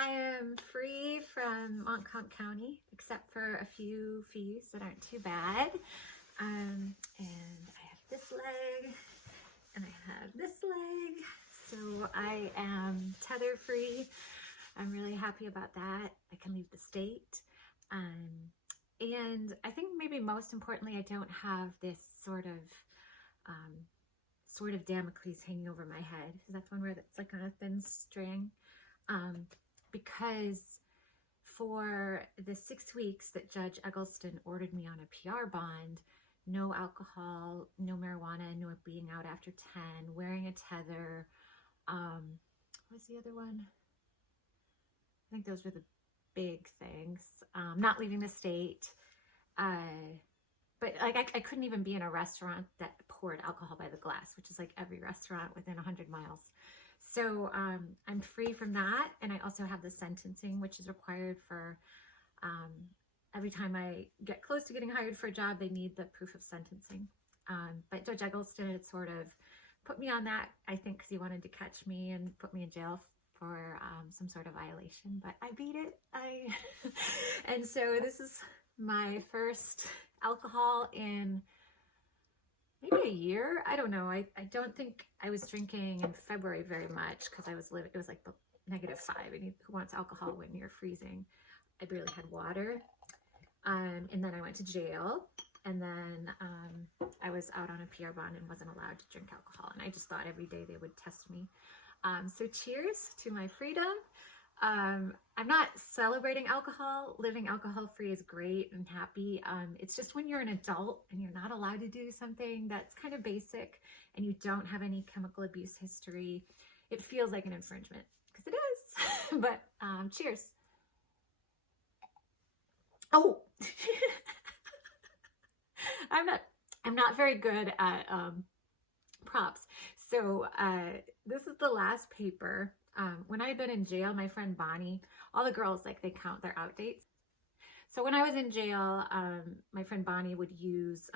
I am free from Montcalm County, except for a few fees that aren't too bad. And I have this leg, and I have this leg, so I am tether free. I'm really happy about that. I can leave the state. And I think maybe most importantly, I don't have this sort of Damocles hanging over my head. That's one where it's like on a thin string. Because for the 6 weeks that Judge Eggleston ordered me on a PR bond, no alcohol, no marijuana, no being out after 10, wearing a tether. What was the other one? I think those were the big things. Not leaving the state. But like I couldn't even be in a restaurant that poured alcohol by the glass, which is like every restaurant within 100 miles. So I'm free from that. And I also have the sentencing, which is required for every time I get close to getting hired for a job, they need the proof of sentencing. But Judge Eggleston had sort of put me on that, I think, because he wanted to catch me and put me in jail for some sort of violation. But I beat it. And so this is my first alcohol in maybe a year. I don't know. I don't think I was drinking in February very much because I was living, it was like -5, and who wants alcohol when you're freezing? I barely had water. And then I went to jail, and then I was out on a PR bond and wasn't allowed to drink alcohol. And I just thought every day they would test me. So cheers to my freedom. I'm not celebrating alcohol. Living alcohol-free is great and happy. It's just when you're an adult and you're not allowed to do something that's kind of basic and you don't have any chemical abuse history, it feels like an infringement, because it is. But cheers. Oh, I'm not very good at props. So this is the last paper. When I had been in jail, my friend Bonnie, all the girls, like, they count their out dates. So when I was in jail, my friend Bonnie would use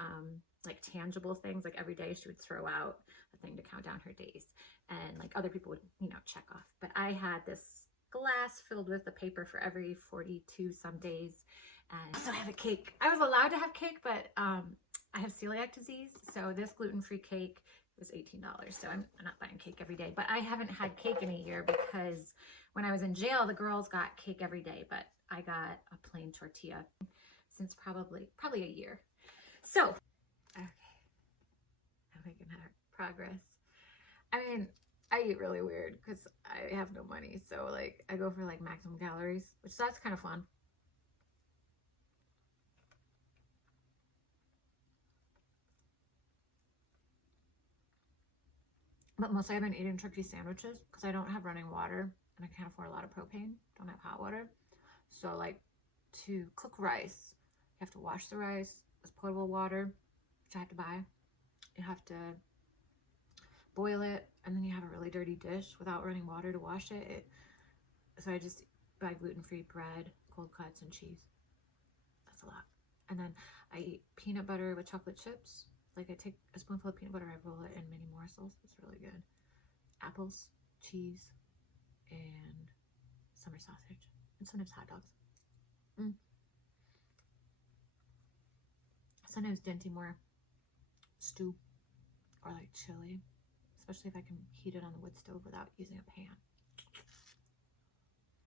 like tangible things. Like every day she would throw out a thing to count down her days, and like other people would, check off. But I had this glass filled with the paper for every 42 some days. And so I have a cake. I was allowed to have cake, but I have celiac disease. So this gluten-free cake was $18. So I'm not buying cake every day, but I haven't had cake in a year because when I was in jail, the girls got cake every day, but I got a plain tortilla since probably a year. So, okay, I'm making progress. I mean, I eat really weird because I have no money. So like I go for like maximum calories, which that's kind of fun. But mostly I've been eating turkey sandwiches because I don't have running water and I can't afford a lot of propane. Don't have hot water. So like to cook rice, you have to wash the rice with potable water, which I have to buy. You have to boil it, and then you have a really dirty dish without running water to wash it. So I just buy gluten-free bread, cold cuts, and cheese. That's a lot. And then I eat peanut butter with chocolate chips. Like I take a spoonful of peanut butter, I roll it in mini morsels. It's really good. Apples, cheese, and summer sausage, and sometimes hot dogs. Sometimes Dinty more stew or like chili, especially if I can heat it on the wood stove without using a pan.